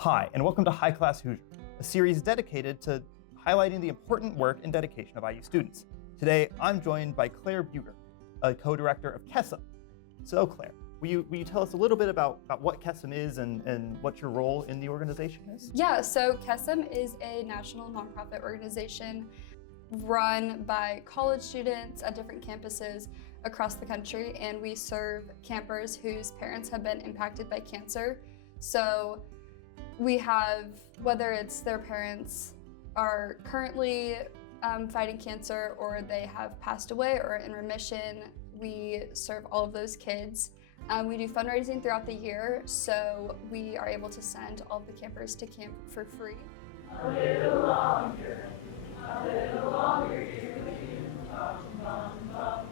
Hi, and welcome to High Class Hoosiers, a series dedicated to highlighting the important work and dedication of IU students. Today, I'm joined by Claire Buger, a co-director of KESEM. So Claire, will you tell us a little bit about what KESEM is and what your role in the organization is? Yeah, so KESEM is a national nonprofit organization run by college students at different campuses across the country, and we serve campers whose parents have been impacted by cancer. So we have, whether it's their parents are currently fighting cancer or they have passed away or in remission, we serve all of those kids. We do fundraising throughout the year, so we are able to send all of the campers to camp for free. A little longer, here we come, bum, bum.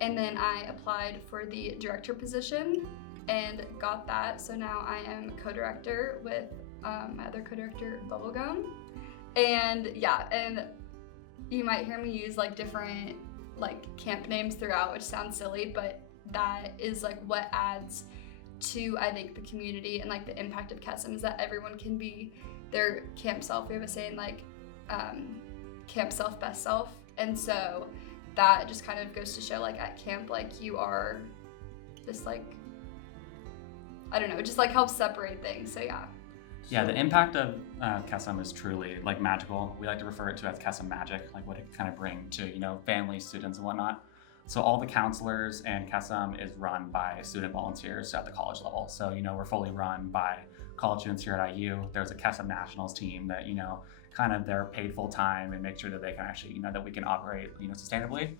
And then I applied for the director position and got that. So now I am co-director with my other co-director, Bubblegum. And yeah, and you might hear me use like different camp names throughout, which sounds silly, but that is like what adds to, I think, the community and like the impact of KESEM is that everyone can be their camp self. We have a saying like camp self, best self. And so that just kind of goes to show like at camp, like you are this like, I don't know, it just like helps separate things, so yeah. Yeah, the impact of KESEM is truly like magical. We like to refer it to as KESEM magic, like what it kind of bring to, families, students and whatnot. So all the counselors and KESEM is run by student volunteers at the college level. So, we're fully run by college students here at IU. There's a KESEM Nationals team that, kind of they're paid full time and make sure that they can actually, that we can operate, sustainably.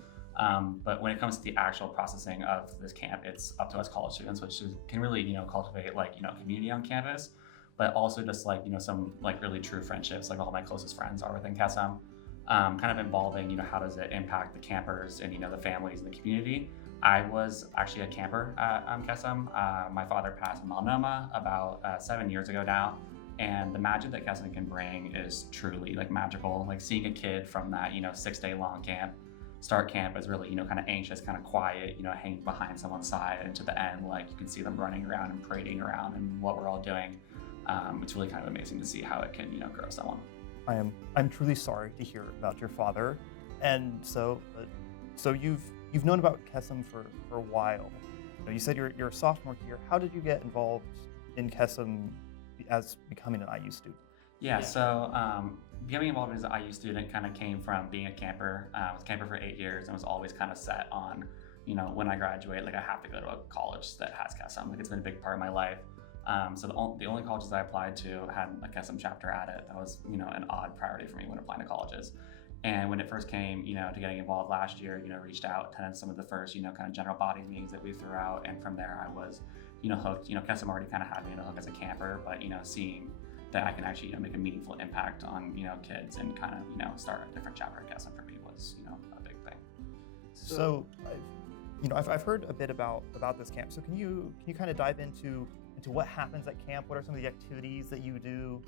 But when it comes to the actual processing of this camp, it's up to us college students, which can really, cultivate community on campus, but also just some really true friendships, like all my closest friends are within KESEM, kind of involving, how does it impact the campers and, the families in the community. I was actually a camper at KESEM. My father passed melanoma about 7 years ago now. And the magic that KESEM can bring is truly magical. Like seeing a kid from that, 6-day long camp, start camp as really, kind of anxious, kind of quiet, hanging behind someone's side, and to the end, you can see them running around and parading around and what we're all doing. It's really kind of amazing to see how it can, grow someone. I'm truly sorry to hear about your father. And so you've known about KESEM for a while. You said you're a sophomore here. How did you get involved in KESEM as becoming an IU student? Yeah, so becoming involved as an IU student kind of came from being a camper. I was a camper for 8 years and was always kind of set on, when I graduate, I have to go to a college that has KESEM. It's been a big part of my life. So the only colleges I applied to had a KESEM chapter at it. That was, an odd priority for me when applying to colleges. And when it first came, to getting involved last year, reached out, attended some of the first, kind of general body meetings that we threw out. And from there I was, hooked. KESEM already kind of had me in a hook as a camper, but, seeing that I can actually, make a meaningful impact on, kids and kind of, start a different chapter at KESEM for me was, a big thing. So I've heard a bit about this camp. So can you kind of dive into what happens at camp? What are some of the activities that you do?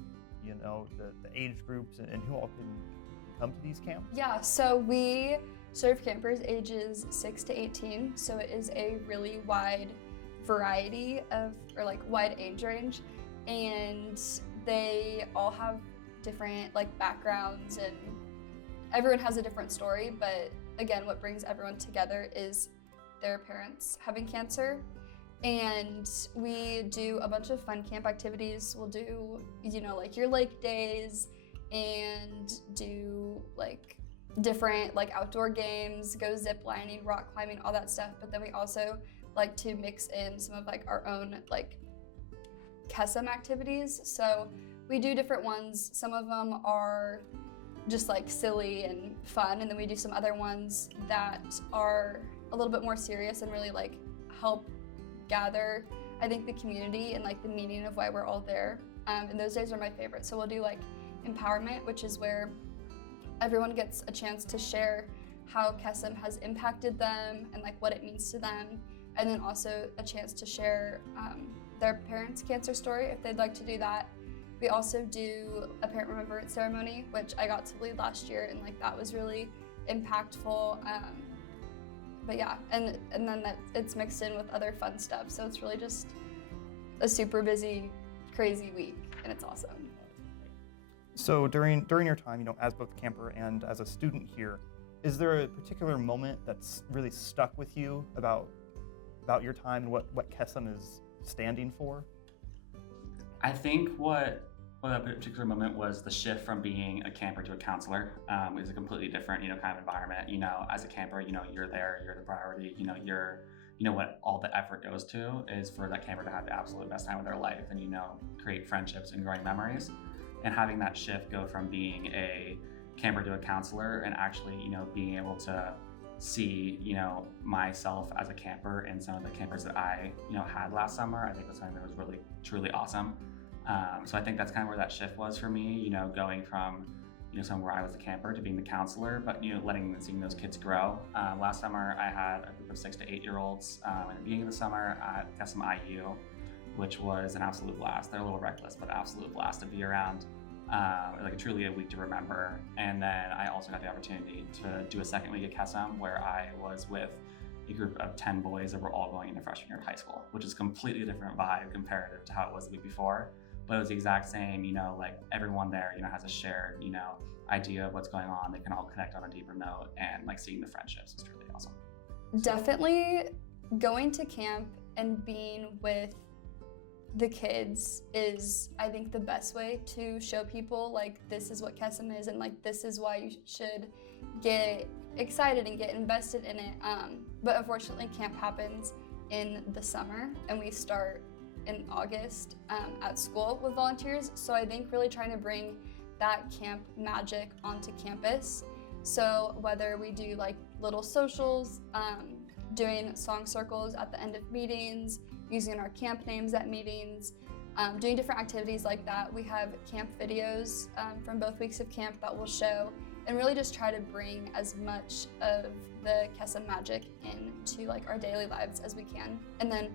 The age groups and who all can come to these camps? Yeah, so we serve campers ages 6 to 18. So it is a really wide variety of, wide age range. And they all have different backgrounds, and everyone has a different story. But again, what brings everyone together is their parents having cancer. And we do a bunch of fun camp activities. We'll do, your lake days and do different outdoor games, go zip lining, rock climbing, all that stuff. But then we also like to mix in some of our own KESEM activities. So we do different ones. Some of them are just silly and fun, and then we do some other ones that are a little bit more serious and really like help gather, I think, the community and like the meaning of why we're all there. And those days are my favorite. So we'll do like empowerment, which is where everyone gets a chance to share how KESEM has impacted them and like what it means to them. And then also a chance to share their parents' cancer story if they'd like to do that. We also do a parent remembrance ceremony, which I got to lead last year, and like that was really impactful. But yeah, and then that it's mixed in with other fun stuff. So it's really just a super busy, crazy week, and it's awesome. So during your time, as both camper and as a student here, is there a particular moment that's really stuck with you about your time and what KESEM is standing for? I think what that particular moment was the shift from being a camper to a counselor. It was a completely different, kind of environment. As a camper, you're there, you're the priority. What all the effort goes to is for that camper to have the absolute best time of their life and create friendships and growing memories. And having that shift go from being a camper to a counselor and actually, being able to see, myself as a camper and some of the campers that I, had last summer, I think was something that was really, truly awesome. So I think that's kind of where that shift was for me, going from, somewhere I was a camper to being the counselor, but, letting and seeing those kids grow. Last summer, I had a group of 6 to 8 year olds at the beginning of the summer at KESEM IU, which was an absolute blast. They're a little reckless, but an absolute blast to be around. Like truly a week to remember. And then I also got the opportunity to do a second week at KESEM where I was with a group of 10 boys that were all going into freshman year of high school, which is a completely different vibe comparative to how it was the week before. But it was the exact same, like everyone there, has a shared, idea of what's going on. They can all connect on a deeper note, and like seeing the friendships is truly awesome. Definitely going to camp and being with the kids is, I think, the best way to show people like this is what KESEM is and like this is why you should get excited and get invested in it. But unfortunately, camp happens in the summer and we start in August at school with volunteers. So I think really trying to bring that camp magic onto campus. So whether we do like little socials, doing song circles at the end of meetings, using our camp names at meetings, doing different activities like that. We have camp videos from both weeks of camp that we'll show and really just try to bring as much of the KESEM magic into like our daily lives as we can. And then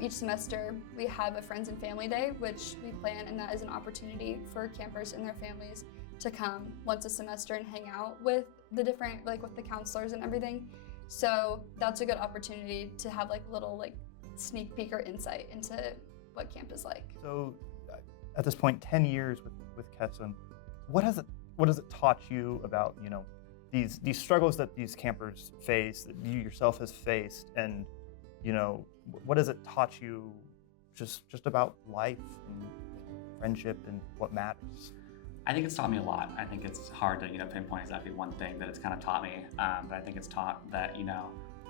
each semester we have a Friends and Family Day, which we plan, and that is an opportunity for campers and their families to come once a semester and hang out with the different, like with the counselors and everything. So that's a good opportunity to have like little like sneak peek or insight into what camp is like. So at this point, 10 years with KESEM, what has it taught you about, these struggles that these campers face, that you yourself has faced, and, what has it taught you just about life and friendship and what matters? I think it's taught me a lot. I think it's hard to, pinpoint exactly one thing that it's kind of taught me, but I think it's taught that,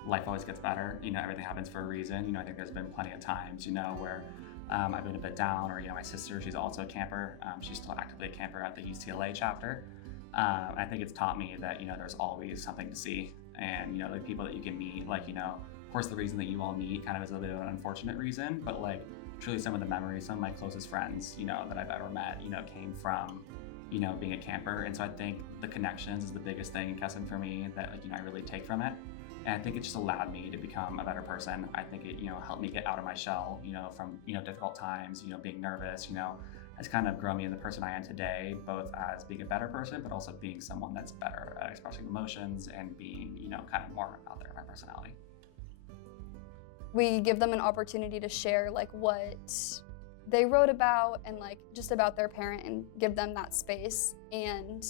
life always gets better. Everything happens for a reason. I think there's been plenty of times, where I've been a bit down, or, my sister, she's also a camper. She's still actively a camper at the UCLA chapter. I think it's taught me that, there's always something to see, and, the people that you can meet, like, of course, the reason that you all meet kind of is a bit of an unfortunate reason, but like truly some of the memories, some of my closest friends, that I've ever met, came from, being a camper. And so I think the connections is the biggest thing in KESEM for me that like, I really take from it. And I think it just allowed me to become a better person. I think it, helped me get out of my shell, from, difficult times, being nervous, has kind of grown me in the person I am today, both as being a better person, but also being someone that's better at expressing emotions and being, kind of more out there in my personality. We give them an opportunity to share like what they wrote about and like just about their parent and give them that space. And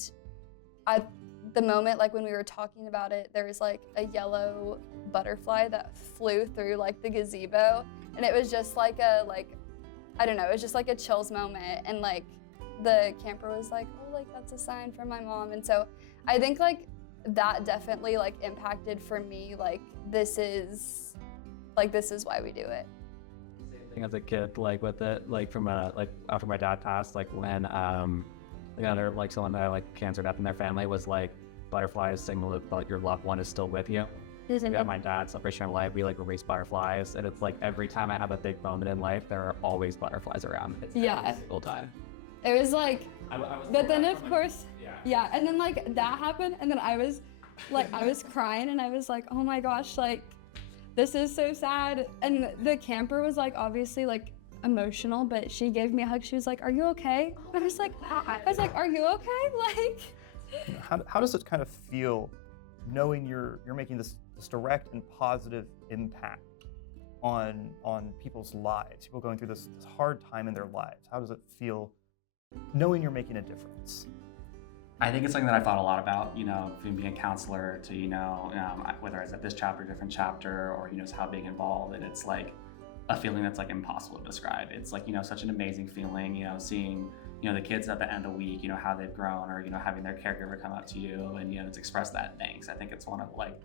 at the moment, like when we were talking about it, there was like a yellow butterfly that flew through like the gazebo, and it was just like I don't know, it was just like a chills moment. And like the camper was like, oh, like that's a sign from my mom. And so I think like that definitely like impacted for me, like this is why we do it. Same thing as a kid, like with it, like from like after my dad passed, like when someone that had like cancer death in their family was like butterflies signal that your loved one is still with you. At my dad's celebration of life, we like release butterflies, and it's like every time I have a big moment in life, there are always butterflies around. It's every single time. It was like, I was but then of course, yeah, and then like that happened, and then I was crying, and I was like, oh my gosh, like this is so sad. And the camper was like obviously like emotional, but she gave me a hug. She was like, are you okay? And I was like, are you okay? Like, How does it kind of feel knowing you're making this direct and positive impact on people's lives, people going through this hard time in their lives? How does it feel knowing you're making a difference? I think it's something that I thought a lot about, from being a counselor to, whether it's at this chapter, different chapter, or, just how being involved. And it's like a feeling that's like impossible to describe. It's like, such an amazing feeling, seeing, the kids at the end of the week, how they've grown, or, having their caregiver come up to you and, to express that thanks. I think it's one of like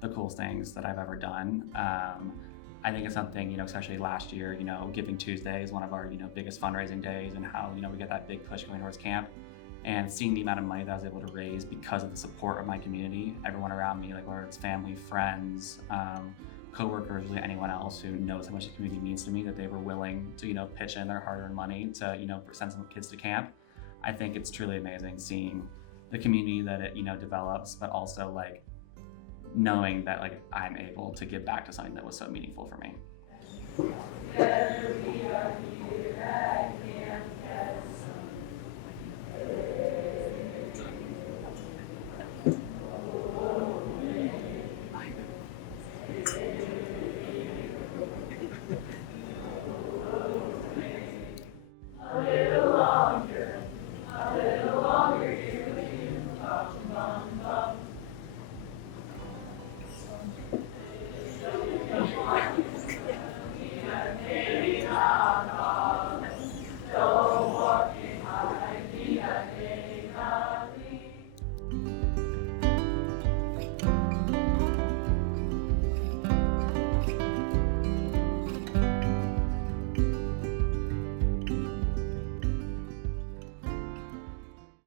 the coolest things that I've ever done. I think it's something, especially last year, Giving Tuesday is one of our, biggest fundraising days, and how, we get that big push going towards camp. And seeing the amount of money that I was able to raise because of the support of my community, everyone around me, like whether it's family, friends, coworkers, really anyone else who knows how much the community means to me, that they were willing to, pitch in their hard-earned money to, send some kids to camp. I think it's truly amazing seeing the community that it, develops, but also like knowing that like I'm able to give back to something that was so meaningful for me.